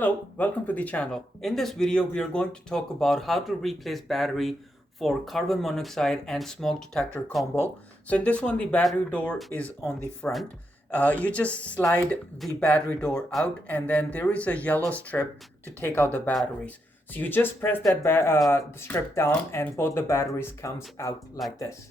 Hello, welcome to the channel. In this video, we are going to talk about how to replace battery for carbon monoxide and smoke detector combo. So in this one, the battery door is on the front. You just slide the battery door out and then there is a yellow strip to take out the batteries. So you just press that the strip down and both the batteries comes out like this.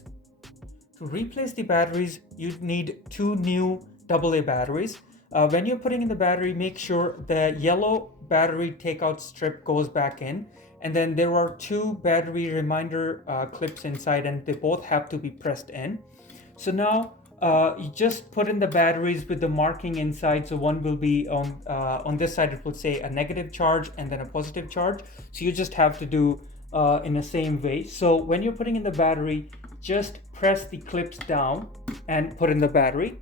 To replace the batteries, you need two new AA batteries. When you're putting in the battery, make sure the yellow battery takeout strip goes back in, and then there are two battery reminder clips inside and they both have to be pressed in. So now you just put in the batteries with the marking inside. So one will be on this side, it will say a negative charge and then a positive charge. So you just have to do in the same way. So when you're putting in the battery, just press the clips down and put in the battery.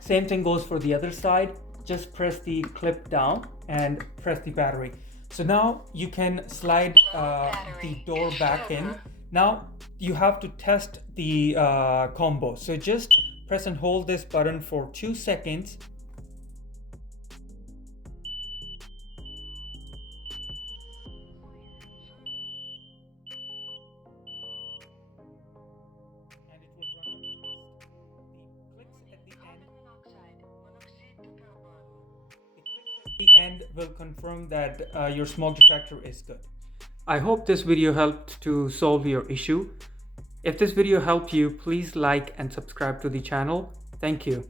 Same thing goes for the other side. Just press the clip down and press the battery. So now you can slide the door back in. Now you have to test the combo. So just press and hold this button for 2 seconds. And it will run a test. The clicks at the end. The end will confirm that your smoke detector is good. I hope this video helped to solve your issue. If this video helped you, please like and subscribe to the channel. Thank you.